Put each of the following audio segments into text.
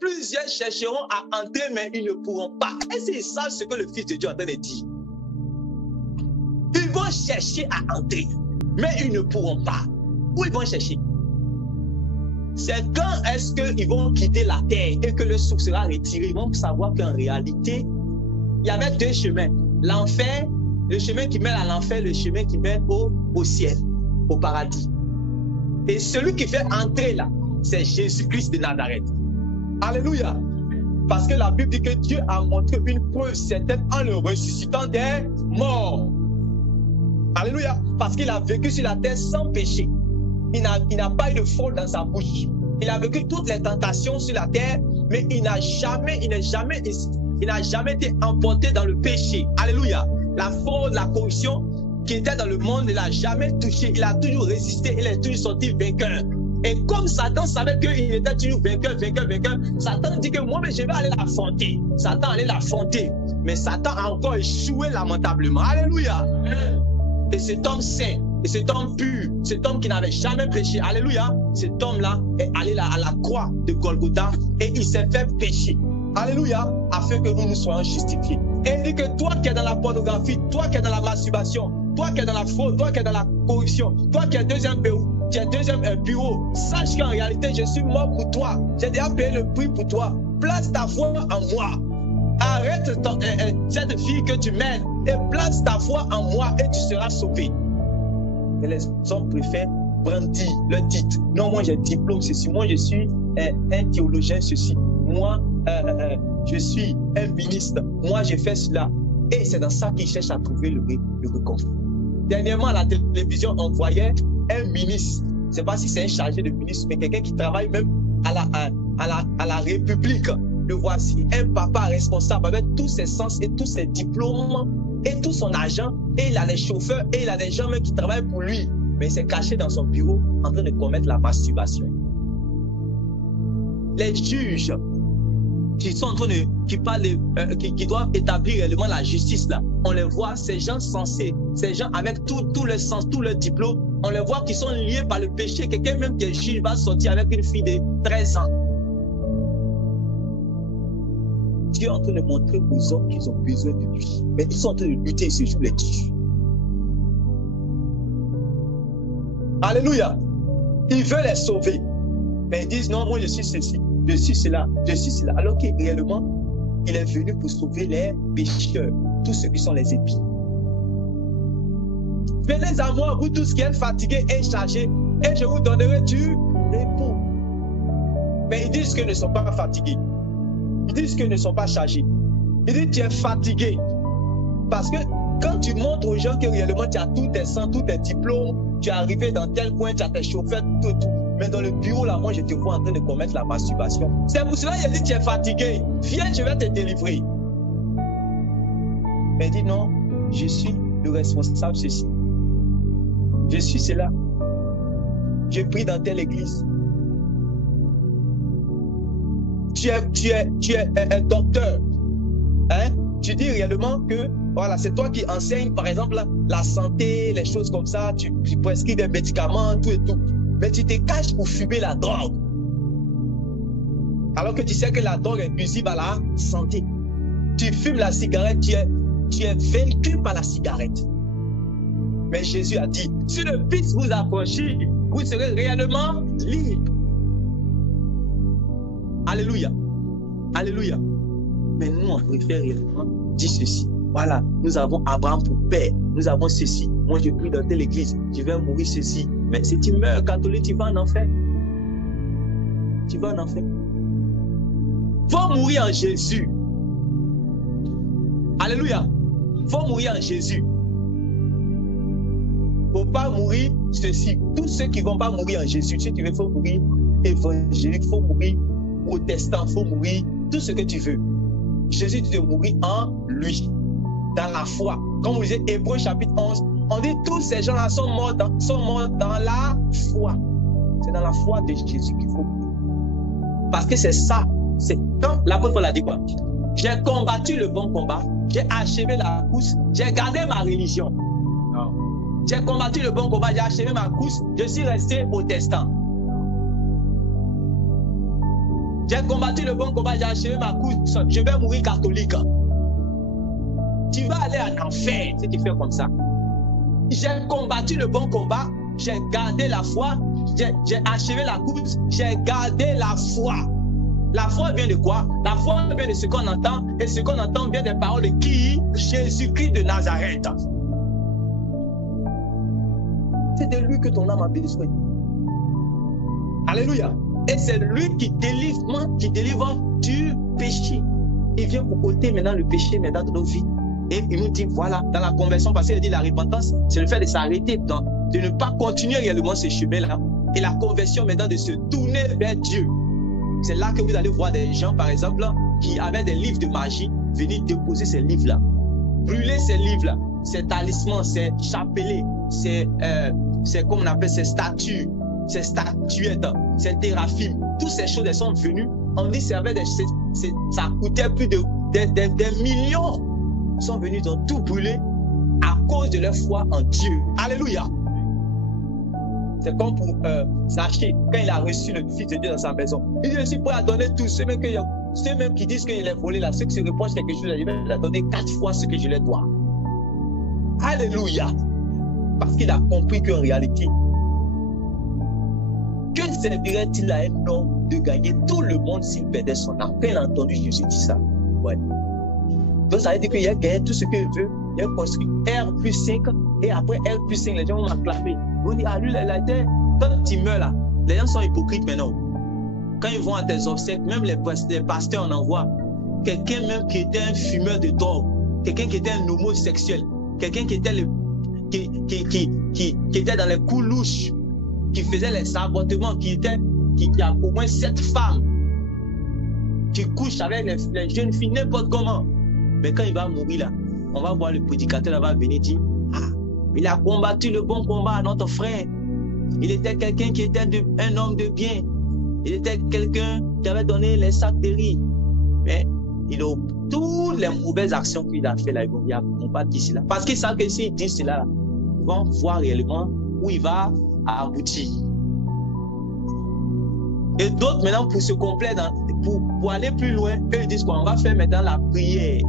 Plusieurs chercheront à entrer, mais ils ne pourront pas. Et c'est ça ce que le Fils de Dieu est en train de dire. Ils vont chercher à entrer, mais ils ne pourront pas. Où ils vont chercher? C'est quand est-ce qu'ils vont quitter la terre et que le souffle sera retiré, ils vont savoir qu'en réalité, il y avait deux chemins. L'enfer, le chemin qui mène à l'enfer, le chemin qui mène au ciel, au paradis. Et celui qui fait entrer là, c'est Jésus-Christ de Nazareth. Alléluia. Parce que la Bible dit que Dieu a montré une preuve certaine en le ressuscitant des morts. Alléluia. Parce qu'il a vécu sur la terre sans péché. Il n'a pas eu de fraude dans sa bouche. Il a vécu toutes les tentations sur la terre, mais il n'a jamais été emporté dans le péché. Alléluia. La fraude, la corruption qui était dans le monde, il n'a jamais touché. Il a toujours résisté. Il est toujours sorti vainqueur. Et comme Satan savait qu'il était toujours vainqueur, Satan dit que moi, je vais aller l'affronter. Satan allait l'affronter. Mais Satan a encore échoué lamentablement. Alléluia. Et cet homme saint, et cet homme pur, cet homme qui n'avait jamais péché, alléluia, cet homme-là est allé là à la croix de Golgotha et il s'est fait pécher. Alléluia, afin que nous soyons justifiés. Et il dit que toi qui es dans la pornographie, toi qui es dans la masturbation, toi qui es dans la fraude, toi qui es dans la corruption, toi qui es deuxième bureau, sache qu'en réalité, je suis mort pour toi. J'ai déjà payé le prix pour toi. Place ta foi en moi. Arrête cette fille que tu mènes et place ta foi en moi et tu seras sauvé. Et les hommes préfèrent brandir le titre. Non, moi j'ai diplôme ceci. Moi je suis un théologien ceci. Moi je suis un ministre. Moi j'ai fait cela. Et c'est dans ça qu'ils cherchent à trouver le réconfort. Dernièrement à la télévision, on voyait un ministre. Je ne sais pas si c'est un chargé de ministre, mais quelqu'un qui travaille même à la République. Le voici, un papa responsable avec tous ses sens et tous ses diplômes et tout son argent. Et il a les chauffeurs et il a des gens même qui travaillent pour lui. Mais il s'est caché dans son bureau en train de commettre la masturbation. Les juges qui sont en train qui doivent établir réellement la justice là, on les voit, ces gens sensés, ces gens avec tout le sens, tout le diplôme, on les voit qui sont liés par le péché. Quelqu'un même qui est juge va sortir avec une fille de 13 ans. Dieu est en train de montrer aux hommes qu'ils ont besoin de lui. Mais ils sont en train de lutter et se jouent les dessus. Alléluia. Il veut les sauver. Mais ils disent non, moi je suis ceci, je suis cela, je suis cela. Alors que réellement, il est venu pour sauver les pécheurs, tous ceux qui sont les épis. Venez à moi, vous tous qui êtes fatigués et chargés, et je vous donnerai du repos. Mais ils disent qu'ils ne sont pas fatigués. Ils disent qu'ils ne sont pas chargés. Ils disent que tu es fatigué. Parce que quand tu montres aux gens que réellement tu as tous tes sens, tous tes diplômes, tu es arrivé dans tel coin, tu as tes chauffeurs, tout. Mais dans le bureau, là, moi, je te vois en train de commettre la masturbation. C'est pour cela qu'il dit tu es fatigué. Viens, je vais te délivrer. Mais il dit non, je suis le responsable de ceci. Je suis cela. Je prie dans telle église. Tu es un docteur. Hein? Tu dis réellement que voilà, c'est toi qui enseignes, par exemple, la santé, les choses comme ça. Tu prescris des médicaments, tout et tout. Mais tu te caches pour fumer la drogue. Alors que tu sais que la drogue est nuisible à la santé. Tu fumes la cigarette, tu es vaincu par la cigarette. Mais Jésus a dit, si le Fils vous affranchit, vous serez réellement libre. Alléluia. Alléluia. Mais nous, on préfère réellement dire ceci. Voilà, nous avons Abraham pour père. Nous avons ceci. Moi, je prie dans telle église. Je vais mourir ceci. Mais si tu meurs catholique, tu vas en enfer. Tu vas en enfer. Faut mourir en Jésus. Alléluia. Faut mourir en Jésus. Faut pas mourir ceci. Tous ceux qui vont pas mourir en Jésus, si tu veux, faut mourir évangélique, faut mourir protestant, faut mourir tout ce que tu veux. Jésus dit de mourir en lui, dans la foi. Comme vous lisez Hébreux chapitre 11, on dit tous ces gens-là sont morts dans la foi. C'est dans la foi de Jésus qu'il faut mourir. Parce que c'est ça. C'est quand l'apôtre Paul a dit quoi? J'ai combattu le bon combat, j'ai achevé la course, j'ai gardé ma religion. J'ai combattu le bon combat, j'ai achevé ma course, je suis resté protestant. J'ai combattu le bon combat, j'ai achevé ma course, je vais mourir catholique. Tu vas aller en enfer si tu fais comme ça. J'ai combattu le bon combat, j'ai gardé la foi, j'ai achevé la course, j'ai gardé la foi. La foi vient de quoi? La foi vient de ce qu'on entend, et ce qu'on entend vient des paroles de qui? Jésus-Christ de Nazareth. C'est de lui que ton âme a besoin. Alléluia. Et c'est lui qui délivre du péché. Il vient pour ôter maintenant le péché maintenant de nos vies. Et il nous dit, voilà, dans la conversion, parce qu'il dit la repentance, c'est le fait de s'arrêter, de ne pas continuer réellement ce chemin-là. Et la conversion maintenant de se tourner vers Dieu. C'est là que vous allez voir des gens, par exemple, qui avaient des livres de magie, venir déposer ces livres-là. Brûler ces livres-là, ces talismans, ces chapelets, ces comme on appelle ces statues, ces statuettes, ces téraphimes. Toutes ces choses, elles sont venues. On dit ça coûtait plus des millions. Ils sont venus, ils ont tout brûlé à cause de leur foi en Dieu. Alléluia. C'est comme pour Zachée, quand il a reçu le Fils de Dieu dans sa maison. Il dit aussi pour la donner tout. Ceux même qui disent qu'il est volé là, ceux qui se reprochent quelque chose, il va la donner 4 fois ce que je leur dois. Alléluia. Parce qu'il a compris qu'en réalité, que servirait-il à un homme de gagner tout le monde s'il perdait son âme? Quand il a entendu Jésus dire ça, ouais. Donc ça veut dire qu'il a gagné tout ce qu'il veut. Il a construit R plus 5 et après R plus 5, les gens vont m'acclamer. Vous dites, ah lui, quand il meurt là, les gens sont hypocrites maintenant. Quand ils vont à tes obsèques, même les pasteurs en envoient. Quelqu'un même qui était un fumeur de drogue, quelqu'un qui était un homosexuel, quelqu'un qui était qui était dans les coups louches, qui faisait les avortements, qui a au moins 7 femmes, qui couche avec les jeunes filles, n'importe comment. Mais quand il va mourir là, on va voir le prédicateur, là va venir dire, ah, il a combattu le bon combat, notre frère. Il était quelqu'un qui était un homme de bien. Il était quelqu'un qui avait donné les sacs de riz. Mais toutes les mauvaises actions qu'il a fait là, ils vont pas dire cela. Parce qu'ils savent que s'ils disent cela, ils vont voir réellement où il va aboutir. Et d'autres, maintenant, pour se compléter, pour aller plus loin, eux, ils disent quoi? On va faire maintenant la prière.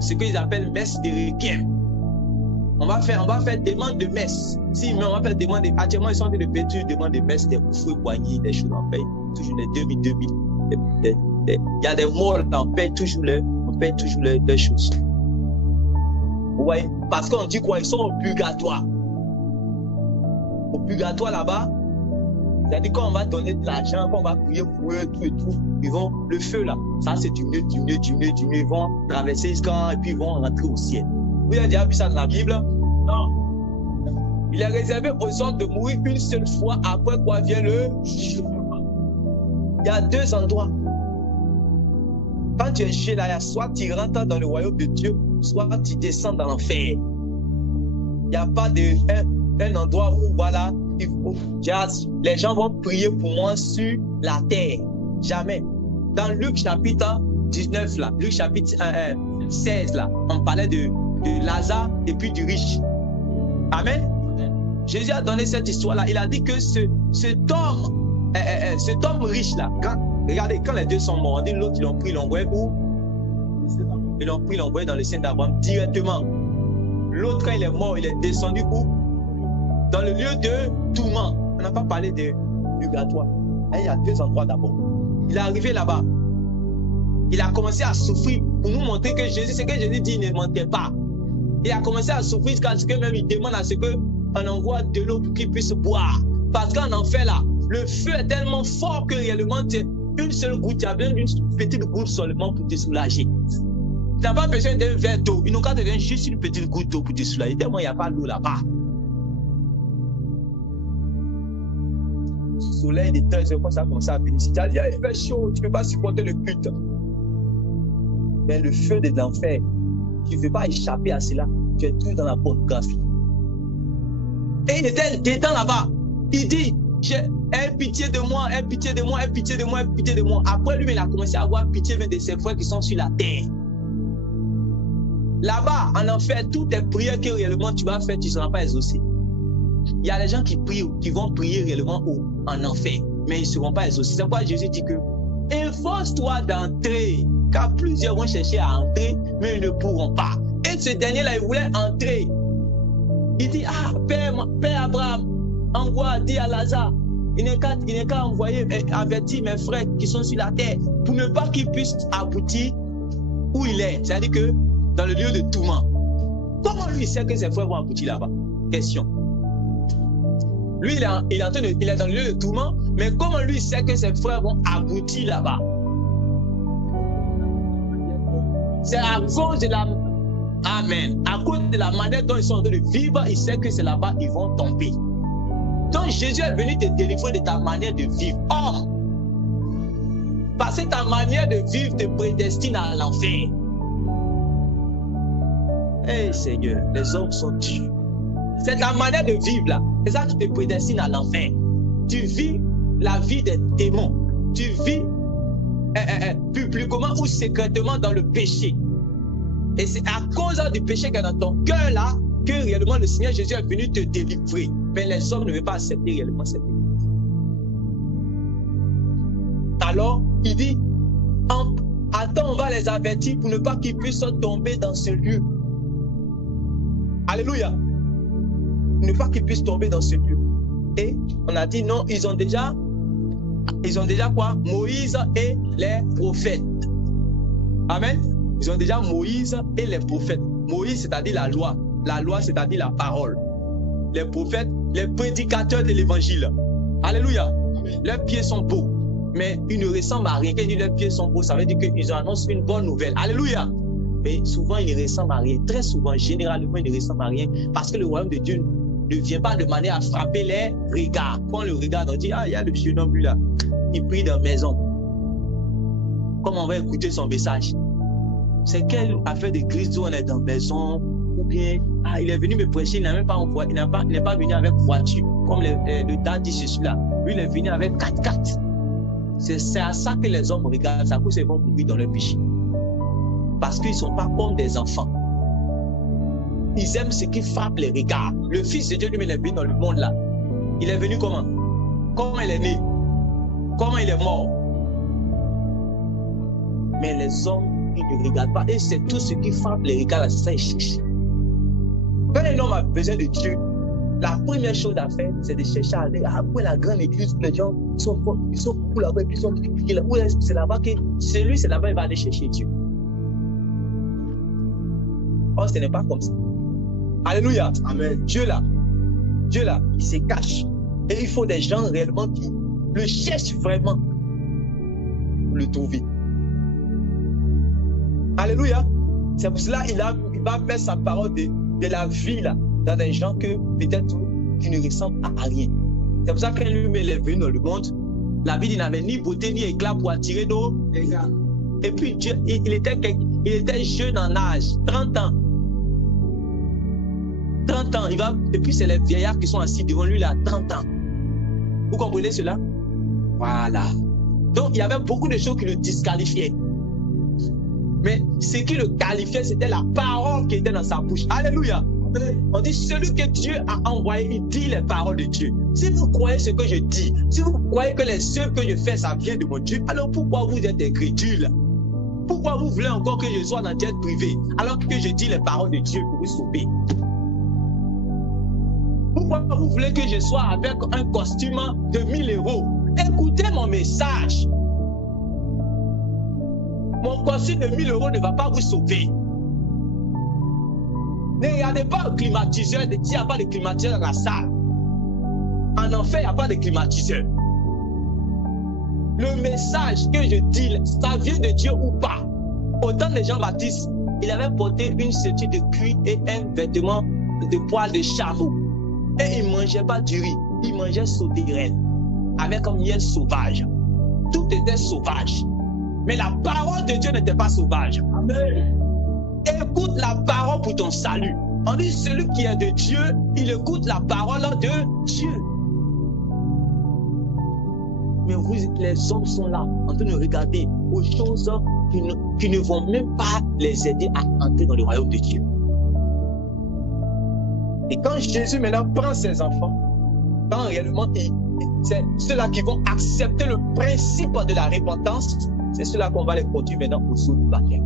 Ce qu'ils appellent messe de requiem. On va faire demande de messe. Si, mais on va faire demande de... Actuellement, ils sont en train de payer demande de messe, des fouets poignets, des choses en paye. Toujours les 2000. Il y a des morts, on paye toujours leurs choses. Vous voyez? Parce qu'on dit quoi? Ils sont au purgatoire. Au purgatoire là-bas, c'est-à-dire quand on va donner de l'argent, quand on va prier pour eux, tout et tout, ils vont, le feu là, ça c'est du mieux, ils vont traverser ce camp et puis ils vont rentrer au ciel. Vous avez déjà vu ça dans la Bible? Non. Il est réservé aux hommes de mourir une seule fois, après quoi vient le jugement. Il y a 2 endroits. Quand tu es chez là, soit tu rentres dans le royaume de Dieu, soit tu descends dans l'enfer. Il n'y a pas un endroit où, voilà, les gens vont prier pour moi sur la terre. Jamais. Dans Luc chapitre 19, là, Luc chapitre 16, là, on parlait de Lazare et puis du riche. Amen. Jésus a donné cette histoire-là. Il a dit que cet homme riche-là, regardez, quand les 2 sont morts, on dit l'autre, ils l'ont pris, l'envoyé où? Ils l'ont pris, l'envoyé dans le sein d'Abraham directement. L'autre, quand il est mort, il est descendu où? Dans le lieu de tourment. On n'a pas parlé de purgatoire. Il y a 2 endroits d'abord. Il est arrivé là-bas. Il a commencé à souffrir pour nous montrer que Jésus, ce que Jésus dit, il ne mentait pas. Il a commencé à souffrir jusqu'à ce que même il demande à ce qu'on envoie de l'eau pour qu'il puisse boire. Parce qu'en enfer là, le feu est tellement fort que réellement, une seule goutte, tu as besoin d'une petite goutte seulement pour te soulager. Tu n'as pas besoin d'un verre d'eau. Ils n'ont qu'à te donner juste une petite goutte d'eau pour te soulager. Tellement il n'y a pas d'eau là-bas. Le soleil des 13 heures, quand ça commence à venir, si tu as dit, il fait chaud, tu ne peux pas supporter le culte. Mais le feu de l'enfer, tu ne veux pas échapper à cela. Tu es tout dans la pornographie. Et il était dedans là-bas. Il dit, aie pitié de moi, aie pitié de moi, aie pitié de moi, aie pitié de moi. Après lui, il a commencé à avoir pitié de ses frères qui sont sur la terre. Là-bas, en enfer, toutes tes prières que réellement tu vas faire, tu ne seras pas exaucé. Il y a des gens qui prient, qui vont prier réellement en enfer. mais ils ne seront pas exaucés. C'est pourquoi Jésus dit que efforce-toi d'entrer, car plusieurs vont chercher à entrer, mais ils ne pourront pas. Et ce dernier-là, il voulait entrer. Il dit, ah, Père Abraham, envoie, dis à Lazare, il n'est qu'à envoyer, avertir mes frères qui sont sur la terre, pour ne pas qu'ils puissent aboutir où il est. C'est-à-dire que dans le lieu de tourment. Comment lui sait que ses frères vont aboutir là-bas? Question. Lui, il est dans le lieu de tourment, mais comment lui sait que ses frères vont aboutir là-bas? C'est à cause de la... Amen. À cause de la manière dont ils sont en train de vivre, il sait que c'est là-bas qu'ils vont tomber. Donc Jésus est venu te délivrer de ta manière de vivre. Or, parce que ta manière de vivre te prédestine à l'enfer. Hey Seigneur, les hommes sont durs. C'est ta manière de vivre là. C'est ça qui te prédestine à l'enfer. Tu vis la vie des démons. Tu vis publiquement ou secrètement dans le péché. Et c'est à cause du péché qui est dans ton cœur là que réellement le Seigneur Jésus est venu te délivrer. Mais les hommes ne veulent pas accepter réellement cette délivrance. Alors, il dit, attends, on va les avertir pour ne pas qu'ils puissent tomber dans ce lieu. Alléluia. Ne pas qu'ils puissent tomber dans ce lieu. Et on a dit non, ils ont déjà quoi? Moïse et les prophètes. Amen. Ils ont déjà Moïse et les prophètes. Moïse, c'est-à-dire la loi. La loi, c'est-à-dire la parole. Les prophètes, les prédicateurs de l'évangile. Alléluia. Amen. Leurs pieds sont beaux, mais ils ne ressemblent à rien. Quand ils disent leurs pieds sont beaux, ça veut dire qu'ils annoncent une bonne nouvelle. Alléluia. Mais souvent, ils ne ressemblent à rien. Très souvent, généralement, ils ne ressemblent à rien. Parce que le royaume de Dieu ne vient pas de manière à frapper les regards. Quand on le regarde, on dit, ah, il y a le jeune homme là. Il prie dans la maison. Comment on va écouter son message? C'est quelle affaire de crise où on est dans la maison? Ou bien, ah, il est venu me prêcher, il n'a même pas envoyé, il n'est pas venu avec voiture, comme le dad dit ceci là. Lui, il est venu avec 4x4. C'est à ça que les hommes regardent, c'est à cause qu'ils vont mourir dans leur péché. Parce qu'ils ne sont pas comme des enfants. Ils aiment ce qui frappe les regards. Le Fils de Dieu, lui, il est venu dans le monde là. Il est venu comment? Comment il est né? Comment il est mort? Mais les hommes, ils ne regardent pas. Et c'est tout ce qui frappe les regards là, c'est ça qu'ils cherchent. Quand un homme a besoin de Dieu, la première chose à faire, c'est de chercher à aller après la grande église où les gens sont beaucoup là-bas, ils sont là. C'est là-bas que celui, c'est là-bas, il va aller chercher Dieu. Or, ce n'est pas comme ça. Alléluia. Amen. Dieu là, il se cache. Et il faut des gens réellement qui le cherchent vraiment pour le trouver. Alléluia. C'est pour cela qu'il va mettre sa parole de la vie là, dans des gens que peut-être qui ne ressemblent à rien. C'est pour ça que lui est venu dans le monde. La vie, il n'avait ni beauté ni éclat pour attirer d'eau. Et puis Dieu, il était jeune en âge, 30 ans. 30 ans, et puis c'est les vieillards qui sont assis devant lui là, 30 ans. Vous comprenez cela? Voilà. Donc il y avait beaucoup de choses qui le disqualifiaient. Mais ce qui le qualifiait, c'était la parole qui était dans sa bouche. Alléluia. On dit, celui que Dieu a envoyé, il dit les paroles de Dieu. Si vous croyez ce que je dis, si vous croyez que les œuvres que je fais, ça vient de mon Dieu, alors pourquoi vous êtes incrédule? Pourquoi vous voulez encore que je sois dans le jet privé, alors que je dis les paroles de Dieu pour vous sauver? Pourquoi vous voulez que je sois avec un costume de 1000 €? Écoutez mon message. Mon costume de 1000 € ne va pas vous sauver. Ne regardez pas le climatiseur, il n'y a pas de climatiseur dans la salle. En enfer, il n'y a pas de climatiseur. Le message que je dis, ça vient de Dieu ou pas? Autant de Jean-Baptiste, il avait porté une ceinture de cuir et un vêtement de poil de chameau. Et il ne mangeait pas du riz, il mangeait sauterelle avec un miel sauvage. Tout était sauvage. Mais la parole de Dieu n'était pas sauvage. Amen. Écoute la parole pour ton salut. On dit celui qui est de Dieu, il écoute la parole de Dieu. Mais vous, les hommes sont là, en train de regarder aux choses qui ne vont même pas les aider à entrer dans le royaume de Dieu. Et quand Jésus maintenant prend ses enfants, quand réellement c'est ceux-là qui vont accepter le principe de la repentance. C'est ceux-là qu'on va les conduire maintenant au saut du baptême.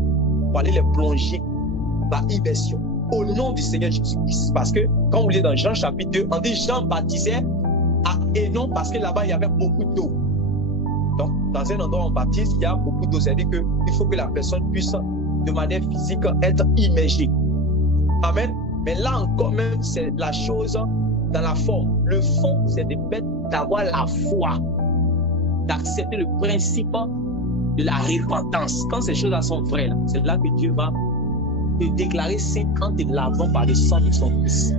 Pour aller les plonger par immersion au nom du Seigneur Jésus-Christ. Parce que quand vous lisez dans Jean chapitre 2, on dit Jean baptisait à Hénon parce que là-bas il y avait beaucoup d'eau. Donc, dans un endroit où on baptise, il y a beaucoup d'eau. C'est-à-dire qu'il faut que la personne puisse, de manière physique, être immergée. Amen. Mais là encore même, c'est la chose dans la forme. Le fond, c'est d'avoir la foi, d'accepter le principe de la repentance. Quand ces choses-là sont vraies, c'est là que Dieu va te déclarer saint en te lavant par le sang de son Fils.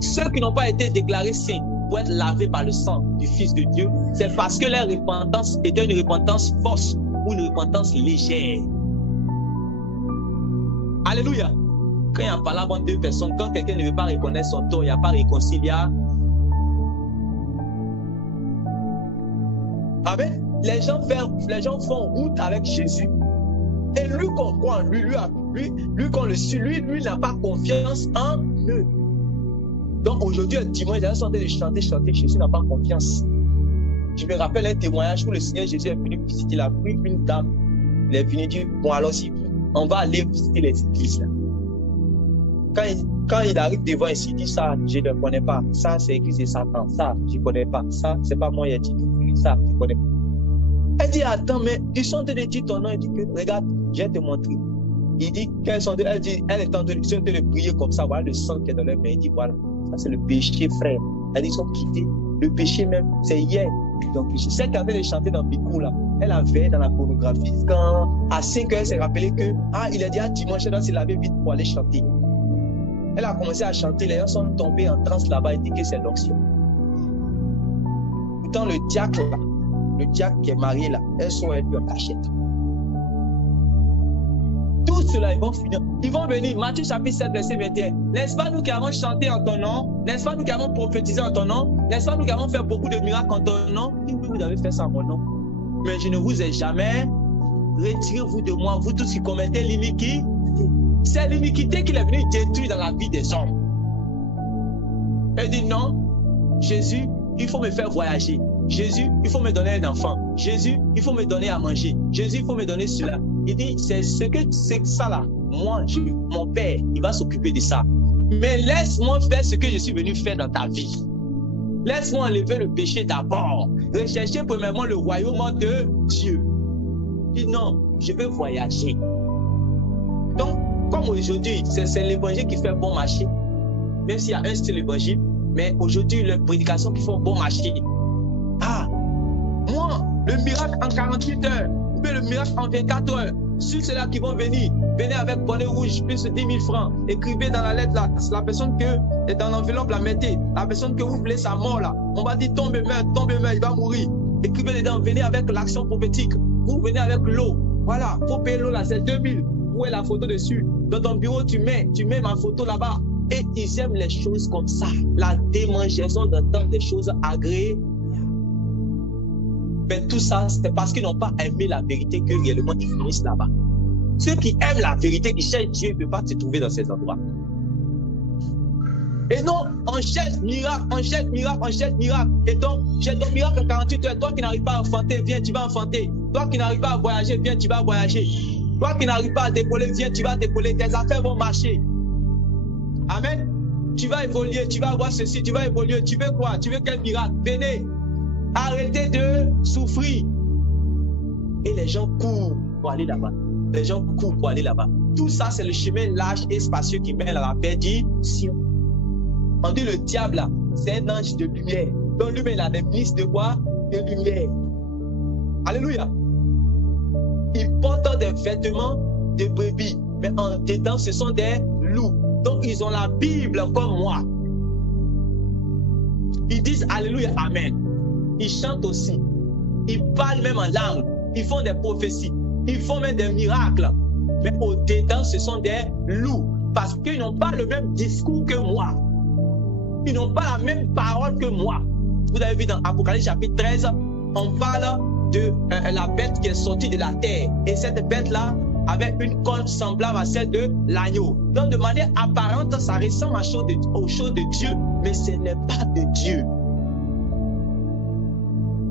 Ceux qui n'ont pas été déclarés saints pour être lavés par le sang du Fils de Dieu, c'est parce que leur repentance était une repentance fausse ou une repentance légère. Alléluia. Quand il y a un palabre entre deux personnes, quand quelqu'un ne veut pas reconnaître son tort, il n'y a pas réconciliation. Amen. Les gens font route avec Jésus. Et lui qu'on croit en lui, lui qu'on le suit, lui n'a pas confiance en eux. Donc aujourd'hui, un dimanche, ils sont en train de chanter, Jésus n'a pas confiance. Je me rappelle un témoignage où le Seigneur Jésus est venu visiter, il a pris une dame, il est venu dire, bon alors on va aller visiter les églises là. Quand il arrive devant ici, il dit ça, je ne connais pas, ça c'est l'église de Satan, ça je ne connais pas, ça c'est pas moi, il a dit ça, je ne connais pas. Elle dit, attends, mais ils sont en train de dire ton nom, il dit que, regarde, je vais te montrer. Il dit, elle est en train de prier comme ça, voilà le sang qui est dans leur main, il dit, voilà, ça c'est le péché, frère. Elle dit, ils sont quittés, le péché même, c'est hier. Donc, celle qui avait chanté dans Bicou, là, elle avait dans la pornographie, quand à 5 heures, elle s'est rappelé que, il a dit, dimanche, elle doit se laver vite pour aller chanter. Elle a commencé à chanter, les gens sont tombés en transe là-bas, et dit que c'est l'onction. Pourtant, le diacre là, qui est marié là, elles sont élus en cachette. Tout cela, ils vont finir. Ils vont venir, Matthieu chapitre 7, verset 21. N'est-ce pas nous qui avons chanté en ton nom? N'est-ce pas nous qui avons prophétisé en ton nom? N'est-ce pas nous qui avons fait beaucoup de miracles en ton nom? Oui, vous avez fait ça en mon nom. Mais je ne vous ai jamais. Retirez-vous de moi, vous tous qui commettez l'iniquité. C'est l'iniquité qu'il est venu détruire dans la vie des hommes. Elle dit non, Jésus, il faut me faire voyager. Jésus, il faut me donner un enfant. Jésus, il faut me donner à manger. Jésus, il faut me donner cela. Il dit, c'est ça là. Moi, mon Père, il va s'occuper de ça. Mais laisse-moi faire ce que je suis venu faire dans ta vie. Laisse-moi enlever le péché d'abord. Rechercher premièrement le royaume de Dieu. Il dit non, je veux voyager. Donc, comme aujourd'hui, c'est l'évangile qui fait bon marché. Même s'il y a un seul évangile, mais aujourd'hui, les prédications qui font bon marché. Moi, le miracle en 48 heures, ou bien le miracle en 24 heures, ceux là qui vont venir, venez avec bonnet rouge, plus de 10 000 francs, écrivez dans la lettre là, la personne que est dans l'enveloppe, la mettez, la personne que vous voulez sa mort là, on va dire tombe meurt, il va mourir. Écrivez dedans, venez avec l'action prophétique, vous venez avec l'eau, voilà, faut payer l'eau là, c'est 2000, où est la photo dessus, dans ton bureau tu mets ma photo là-bas, et ils aiment les choses comme ça, la démangeaison d'entendre des choses agréables. Mais tout ça, c'est parce qu'ils n'ont pas aimé la vérité que réellement ils finissent là-bas. Ceux qui aiment la vérité, qui cherchent Dieu, ne peuvent pas se trouver dans ces endroits. Et non, on cherche miracle, on cherche miracle, on cherche miracle. Et donc, j'ai ton miracle en 48 heures. Toi qui n'arrives pas à enfanter, viens, tu vas enfanter. Toi qui n'arrives pas à voyager, viens, tu vas voyager. Toi qui n'arrives pas à décoller, viens, tu vas décoller. Tes affaires vont marcher. Amen. Tu vas évoluer, tu vas avoir ceci, tu vas évoluer. Tu veux quoi? Tu veux quel miracle? Venez. Arrêtez de souffrir. Et les gens courent pour aller là-bas. Les gens courent pour aller là-bas. Tout ça, c'est le chemin large et spacieux qui mène à la perdition. On dit le diable, là, c'est un ange de lumière. Donc lui, il a des ministres de quoi? De lumière. Alléluia. Ils portent des vêtements de brebis. Mais en dedans, ce sont des loups. Donc ils ont la Bible comme moi. Ils disent Alléluia, Amen. Ils chantent aussi. Ils parlent même en langue. Ils font des prophéties. Ils font même des miracles. Mais au-dedans, ce sont des loups. Parce qu'ils n'ont pas le même discours que moi. Ils n'ont pas la même parole que moi. Vous avez vu dans Apocalypse chapitre 13, on parle de la bête qui est sortie de la terre. Et cette bête-là avait une corne semblable à celle de l'agneau. Donc de manière apparente, ça ressemble aux choses de Dieu. Mais ce n'est pas de Dieu.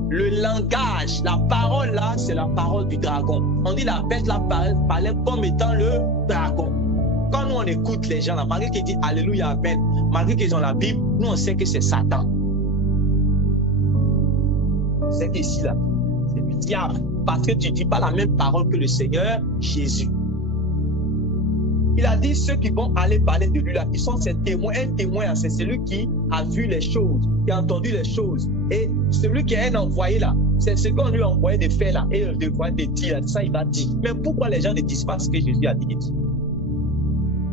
le langage, la parole là, c'est la parole du dragon. On dit la bête là parlait comme étant le dragon. Quand nous on écoute les gens là, malgré qu'ils disent Alléluia, Amen, malgré qu'ils ont la Bible, nous on sait que c'est Satan. C'est qu'ici là, c'est le diable. Parce que tu ne dis pas la même parole que le Seigneur Jésus. Il a dit ceux qui vont aller parler de lui là, ils sont ses témoins. Un témoin, c'est celui qui a vu les choses, qui a entendu les choses. Et celui qui est un envoyé là, c'est ce qu'on lui a envoyé de faire là, et le devoir de dire, ça il va dire. Mais pourquoi les gens ne disent pas ce que Jésus a dit?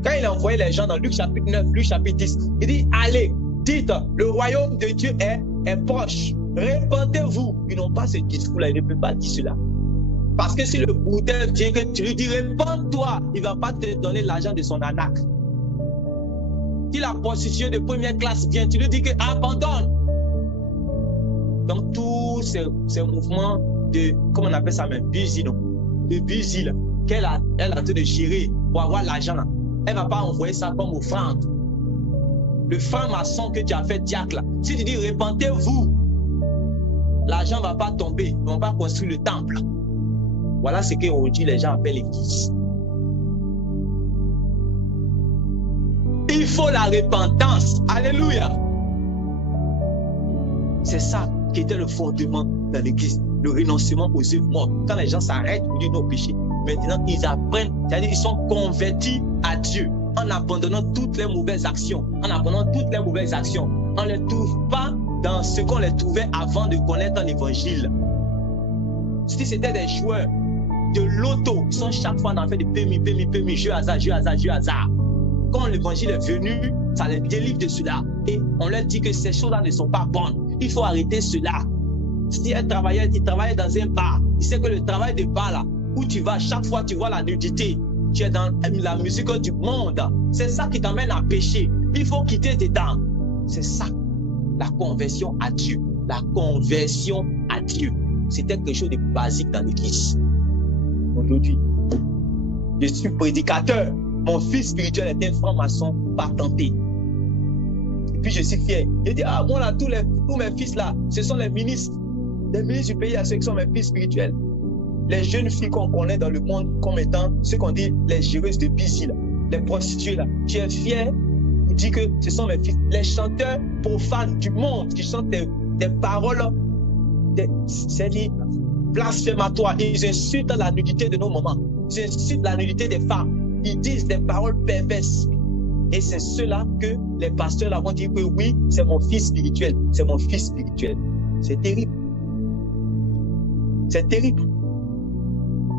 Quand il a envoyé les gens dans Luc chapitre 9, Luc chapitre 10, il dit, allez, dites, le royaume de Dieu est proche. Répentez-vous. Ils n'ont pas ce discours-là, ils ne peuvent pas dire cela. Parce que si le bouddha vient que tu lui dis, répands-toi, il ne va pas te donner l'argent de son anac. Si la prostituée de première classe vient, tu lui dis que abandonne. Donc, tous ces mouvements de, comment on appelle ça même, business, de business qu'elle a en train de gérer pour avoir l'argent, elle ne va pas envoyer ça comme offrande. Le franc-maçon que tu as fait diacre, là, si tu dis répentez-vous, l'argent ne va pas tomber, ils ne vont pas construire le temple. Voilà ce qu'aujourd'hui les gens appellent l'église. Il faut la repentance. Alléluia. C'est ça qui était le fondement dans l'église. Le renoncement aux œuvres mortes. Quand les gens s'arrêtent pour dire nos péchés, maintenant ils apprennent, c'est-à-dire ils sont convertis à Dieu en abandonnant toutes les mauvaises actions. En abandonnant toutes les mauvaises actions. On ne les trouve pas dans ce qu'on les trouvait avant de connaître l'évangile. Si c'était des joueurs de loto, ils sont chaque fois dans fait de PMI, jeu hasard. Quand l'évangile est venu, ça les délivre de cela. Et on leur dit que ces choses-là ne sont pas bonnes. Il faut arrêter cela. Si un travailleur, il travaille dans un bar, il sait que le travail de bar là, où tu vas, chaque fois tu vois la nudité, tu es dans la musique du monde. C'est ça qui t'amène à pécher. Il faut quitter dedans. C'est ça, la conversion à Dieu. La conversion à Dieu. C'était quelque chose de basique dans l'église. Aujourd'hui, je suis prédicateur. Mon fils spirituel est un franc-maçon patenté. Et puis je suis fier. Je dis, ah, moi là, tous mes fils là, ce sont les ministres du pays, à ceux qui sont mes fils spirituels. Les jeunes filles qu'on connaît dans le monde comme étant ceux qu'on dit les géreuses de busy, là, les prostituées là. Tu es fier, tu dis que ce sont mes fils. Les chanteurs profanes du monde qui chantent des paroles, c'est dit blasphématoires. Ils insultent la nudité de nos mamans. Ils insultent la nudité des femmes. Ils disent des paroles perverses. Et c'est cela que les pasteurs là vont dire que oui, c'est mon fils spirituel. C'est mon fils spirituel. C'est terrible. C'est terrible.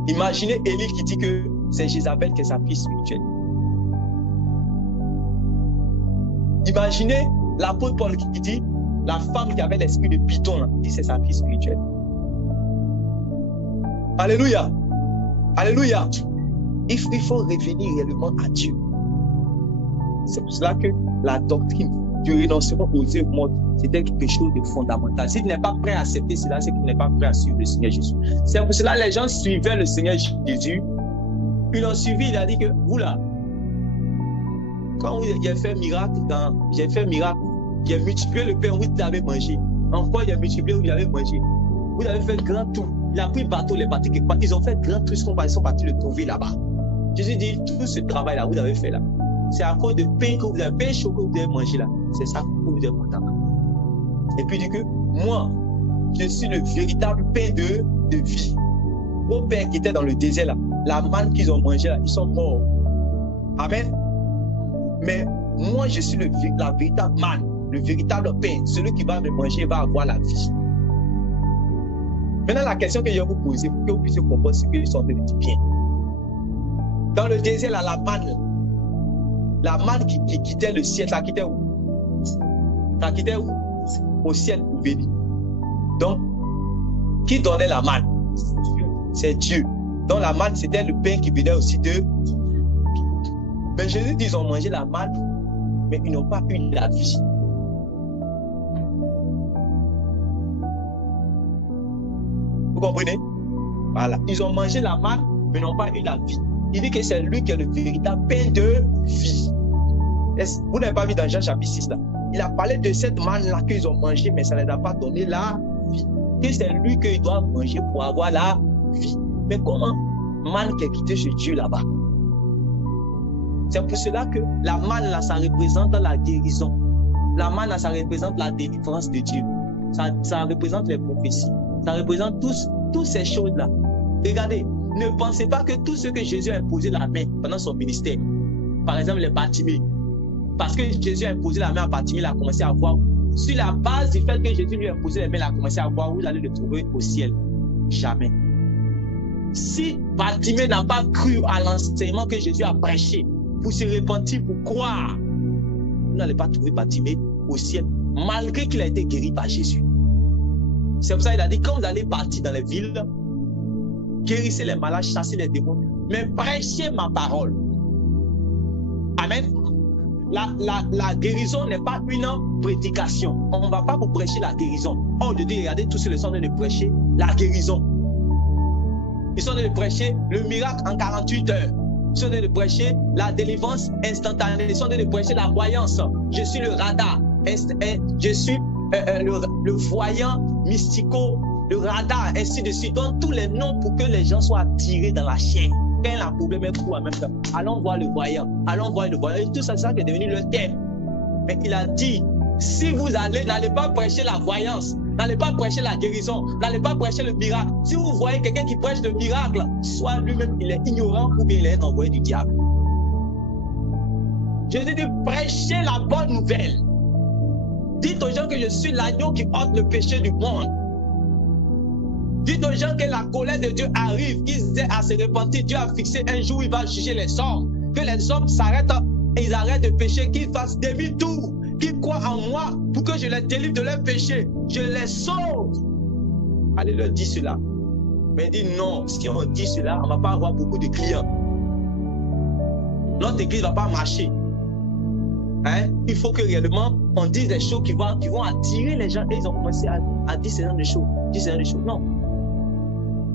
Imaginez Élie qui dit que c'est Jézabel qui est sa fille spirituelle. Imaginez l'apôtre Paul qui dit la femme qui avait l'esprit de Python, dit c'est sa fille spirituelle. Alléluia. Alléluia. Il faut revenir réellement à Dieu. C'est pour cela que la doctrine du renoncement aux œuvres mortes, c'était quelque chose de fondamental. Si tu n'es pas prêt à accepter cela, c'est que tu n'es pas prêt à suivre le Seigneur Jésus. C'est pour cela que les gens suivaient le Seigneur Jésus. Ils l'ont suivi, il a dit que, vous là, quand j'ai fait miracle, j'ai multiplié le pain, vous avez mangé. Encore, j'ai multiplié, vous avez mangé. Vous avez fait grand tour. Il a pris le bateau, les bateaux quelque part. Ils ont fait grand tour, ils sont partis le trouver là-bas. Jésus dit, tout ce travail-là, vous avez fait là. C'est à cause de pain que vous avez, pain chaud que vous avez mangé là. C'est ça que vous êtes content. Et puis il dit que moi, je suis le véritable pain de vie. Vos pères qui étaient dans le désert là, la manne qu'ils ont mangé là, ils sont morts. Amen. Mais moi, je suis la véritable manne, le véritable pain. Celui qui va me manger va avoir la vie. Maintenant, la question que je vais vous poser pour que vous puissiez comprendre ce que je suis en train de dire bien. Dans le désert là, la manne qui quittait le ciel, ça quittait où? Ça quittait où? Au ciel pour venir. Donc, qui donnait la manne? C'est Dieu. Donc la manne, c'était le pain qui venait aussi de Dieu. Mais Jésus dit, ils ont mangé la manne, mais ils n'ont pas eu la vie. Vous comprenez? Voilà. Ils ont mangé la manne, mais n'ont pas eu la vie. Il dit que c'est lui qui est le véritable pain de vie. Vous n'avez pas vu dans Jean chapitre 6 là? Il a parlé de cette manne-là qu'ils ont mangé, mais ça ne les a pas donné la vie. que c'est lui qu'il doit manger pour avoir la vie. Mais comment manne qui a quitté ce Dieu là-bas? C'est pour cela que la manne là, ça représente la guérison. La manne là, ça représente la délivrance de Dieu. Ça représente les prophéties. Ça représente toutes ces choses-là. Regardez, ne pensez pas que tout ce que Jésus a imposé la main pendant son ministère, par exemple les Bartimée, parce que Jésus a imposé la main à Bartimée, il a commencé à voir. Sur la base du fait que Jésus lui a imposé la main, il a commencé à voir où il allait le trouver au ciel. Jamais. Si Bartimée n'a pas cru à l'enseignement que Jésus a prêché, pour se repentir, pour croire, vous n'allez pas trouver Bartimée au ciel, malgré qu'il a été guéri par Jésus. C'est pour ça qu'il a dit, quand vous allez partir dans les villes, guérissez les malades, chassez les démons, mais prêchez ma parole. Amen. La guérison n'est pas une prédication. On ne va pas vous prêcher la guérison. On de dire, regardez, tous ceux qui sont en train de prêcher la guérison. Ils sont en train de prêcher le miracle en 48 heures. Ils sont en train de prêcher la délivrance instantanée. Ils sont en train de prêcher la voyance. Je suis le radar. Je suis le voyant mystico, le radar, ainsi de suite. Donne tous les noms pour que les gens soient attirés dans la chair. Quand il y a un problème, en même temps, allons voir le voyant. Allons voir le voyant. Et tout ça, c'est ça qui est devenu le thème. Mais il a dit, si vous allez, n'allez pas prêcher la voyance, n'allez pas prêcher la guérison, n'allez pas prêcher le miracle. Si vous voyez quelqu'un qui prêche le miracle, soit lui-même il est ignorant ou bien il est envoyé du diable. Jésus dit, prêchez la bonne nouvelle. Dites aux gens que je suis l'agneau qui ôte le péché du monde. Dites aux gens que la colère de Dieu arrive, qu'ils aient à se repentir. Dieu a fixé un jour où il va juger les hommes. Que les hommes s'arrêtent, ils arrêtent de pécher, qu'ils fassent demi-tour, qu'ils croient en moi pour que je les délivre de leurs péchés. Je les sauve. Allez leur dire cela. Mais il dit non, si on dit cela, on ne va pas avoir beaucoup de clients. Notre église ne va pas marcher. Hein? Il faut que réellement on dise des choses qui vont attirer les gens. Et ils ont commencé à dire ce genre de choses. Non.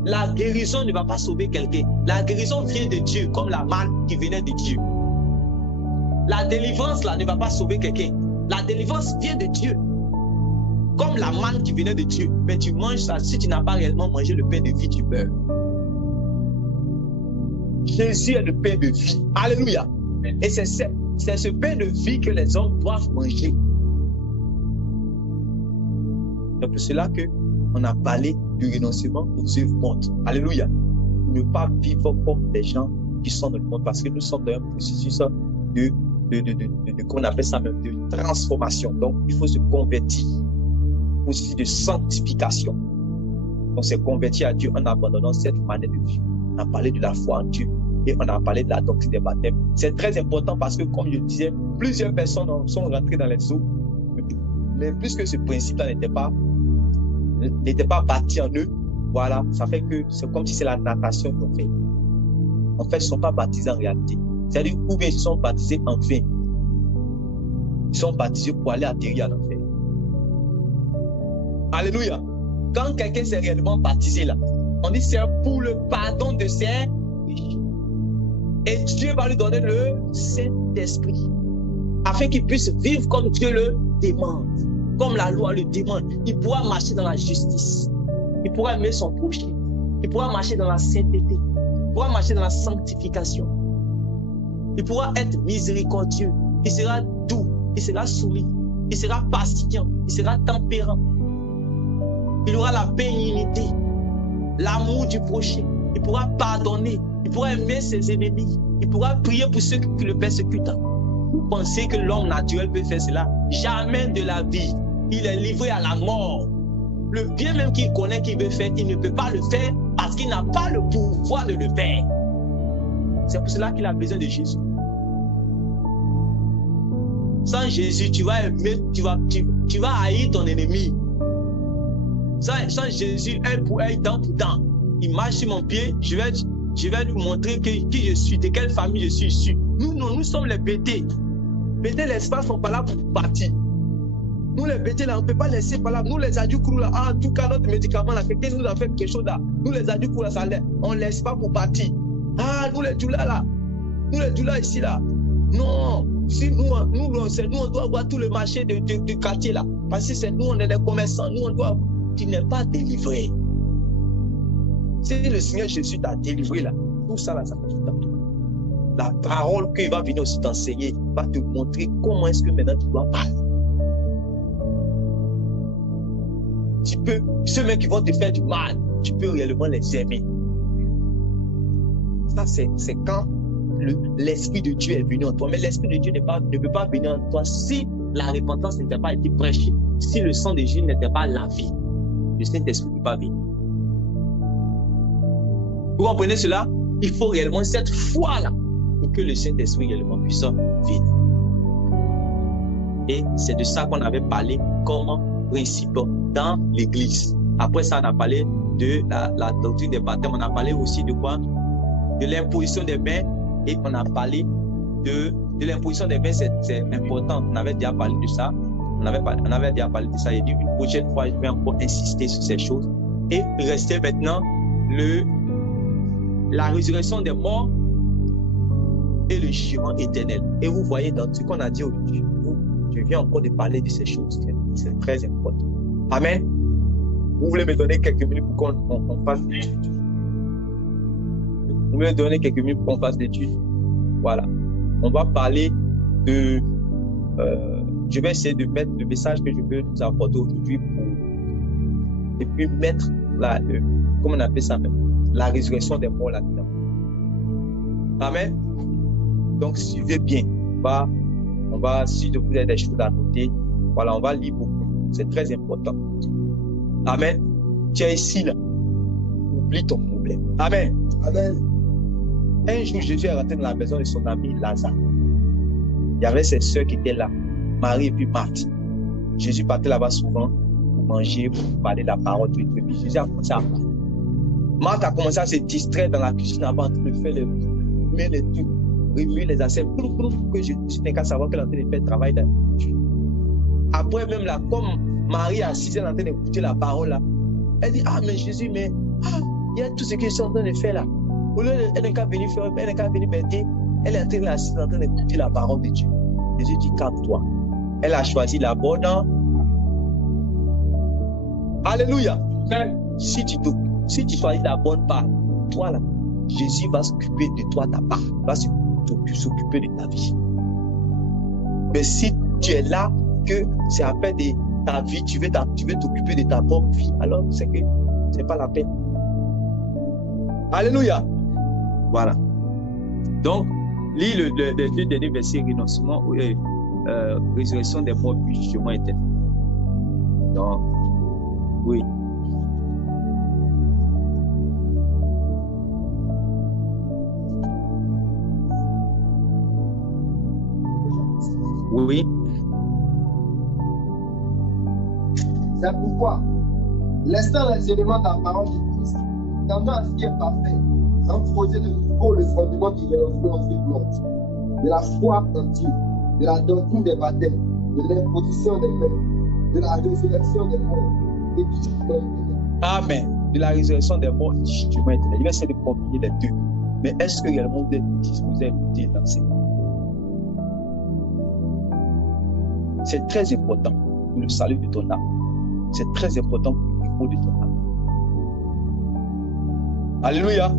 La guérison ne va pas sauver quelqu'un. La guérison vient de Dieu, comme la manne qui venait de Dieu. La délivrance là ne va pas sauver quelqu'un. La délivrance vient de Dieu, comme la manne qui venait de Dieu. Mais tu manges ça, si tu n'as pas réellement mangé le pain de vie, tu meurs. Jésus est le pain de vie. Alléluia. Et c'est ce pain de vie que les hommes doivent manger. C'est pour cela qu'on a parlé du renoncement aux œuvres mortes. Alléluia. Ne pas vivre comme des gens qui sont dans le monde, parce que nous sommes dans un processus qu'on appelle ça même de transformation. Donc, il faut se convertir. Aussi de sanctification. On s'est converti à Dieu en abandonnant cette manière de vie. On a parlé de la foi en Dieu. Et on a parlé de la doctrine des baptêmes. C'est très important parce que, comme je disais, plusieurs personnes sont rentrées dans les eaux. Mais puisque ce principe-là n'était pas bâti en eux, voilà, ça fait que c'est comme si c'est la natation qu'ils ont fait. En fait, ils ne sont pas baptisés en réalité. C'est-à-dire, ou bien ils sont baptisés en vain. Ils sont baptisés pour aller atterrir à l'enfer. Alléluia. Quand quelqu'un s'est réellement baptisé là, on dit c'est pour le pardon de ses péchés. Et Dieu va lui donner le Saint-Esprit, afin qu'il puisse vivre comme Dieu le demande, comme la loi le demande. Il pourra marcher dans la justice. Il pourra aimer son prochain. Il pourra marcher dans la sainteté. Il pourra marcher dans la sanctification. Il pourra être miséricordieux. Il sera doux. Il sera soumis. Il sera patient. Il sera tempérant. Il aura la bénignité, l'amour du prochain. Il pourra pardonner. Il pourra aimer ses ennemis. Il pourra prier pour ceux qui le persécutent. Vous pensez que l'homme naturel peut faire cela? Jamais de la vie. Il est livré à la mort. Le bien même qu'il connaît qu'il veut faire, il ne peut pas le faire parce qu'il n'a pas le pouvoir de le faire. C'est pour cela qu'il a besoin de Jésus. Sans Jésus, tu vas aimer, tu vas haïr ton ennemi. Sans Jésus, œil pour œil, dent pour dent. Il marche sur mon pied, je vais lui montrer qui je suis, de quelle famille je suis issu. Nous sommes les bêtés. Bêtés, l'espace sont pas là pour partir. Nous, les bêtés, là, on ne peut pas laisser par là. Nous, les adultes, là, en tout cas, notre médicament, là, quelqu'un nous a fait quelque chose là. Nous, les adultes, là, ça l'air. On ne laisse pas pour partir. Ah, nous, les douleurs, là. Nous, les douleurs ici, là. Non. Si nous, on doit avoir tout le marché du quartier, là. Parce que c'est nous, on est des commerçants. Nous, on doit tu n'es pas délivré, si le Seigneur Jésus t'a délivré là, tout ça là, ça va tout dans toi. La parole qu'il va venir aussi t'enseigner va te montrer comment est-ce que maintenant tu dois parler. Tu peux, ceux-mêmes qui vont te faire du mal, tu peux réellement les aimer. Ça, c'est quand l'Esprit de Dieu est venu en toi. Mais l'Esprit de Dieu ne peut pas venir en toi si la repentance n'était pas été prêchée, si le sang de Jésus n'était pas lavé. Le Saint-Esprit ne peut pas venir. Vous comprenez cela? Il faut réellement cette foi-là pour que le Saint-Esprit réellement puisse venir. Et c'est de ça qu'on avait parlé comme principe dans l'Église. Après ça, on a parlé de la doctrine des baptêmes. On a parlé aussi de quoi? De l'imposition des mains. Et on a parlé de l'imposition des mains. C'est important. On avait déjà parlé de ça. On avait déjà parlé de ça. Et une prochaine fois, je vais encore insister sur ces choses. Et rester maintenant la résurrection des morts et le jugement éternel. Et vous voyez dans ce qu'on a dit aujourd'hui, je viens encore de parler de ces choses. C'est très important. Amen. Vous voulez me donner quelques minutes pour qu'on fasse l'étude? Vous voulez me donner quelques minutes pour qu'on fasse l'étude? Voilà. On va parler de... je vais essayer de mettre le message que je veux nous apporter aujourd'hui et puis mettre comment on appelle ça même? La résurrection des morts là-dedans. Amen. Donc, suivez bien. On va, si vous avez des choses à noter, voilà, on va lire beaucoup. C'est très important. Amen. Tu es ici, là. Oublie ton problème. Amen. Amen. Un jour, Jésus est rentré dans la maison de son ami Lazare. Il y avait ses sœurs qui étaient là, Marie et puis Marthe. Jésus partait là-bas souvent pour manger, pour parler de la parole. Et puis Jésus a commencé à parler. Marthe a commencé à se distraire dans la cuisine avant de faire les trucs, remuer les assiettes, pour que Jésus n'ait qu'à savoir qu'elle est en train de faire le travail dans la cuisine. Après, même là, comme Marie assise, elle est en train d'écouter la parole là, elle dit, ah, mais Jésus, mais il y a tout ce que je suis en train de faire là. Au lieu elle n'est qu'à venir faire, elle n'est qu'à venir m'aider, elle est en train d'assister, en train d'écouter la parole de Dieu. Jésus dit, calme-toi. Elle a choisi la bonne. Alléluia. Si tu choisis la bonne part, toi là, Jésus va s'occuper de toi, ta part, va s'occuper de ta vie. Mais si tu es là, que c'est à peine de ta vie, tu veux t'occuper de ta propre vie, alors c'est que c'est pas la peine. Alléluia. Voilà. Donc, lis les deux derniers versets, renoncement, résurrection des morts, puis jugement éternel. Donc, oui. Oui. C'est pourquoi, laissant les éléments de la parole de Christ, tendant à ce qui est parfait, sans poser de nouveau le fondement du renoncement féconde, de la foi en Dieu, de la doctrine des baptêmes, de l'imposition des mains, de la résurrection des morts et du jugement éternel. Amen. De la résurrection des morts et du jugement éternel. Je vais essayer de combiner les deux. Mais est-ce que réellement vous êtes disposé à écouter l'enseignement? C'est très important pour le salut de ton âme. C'est très important pour le niveau de ton âme. Alléluia.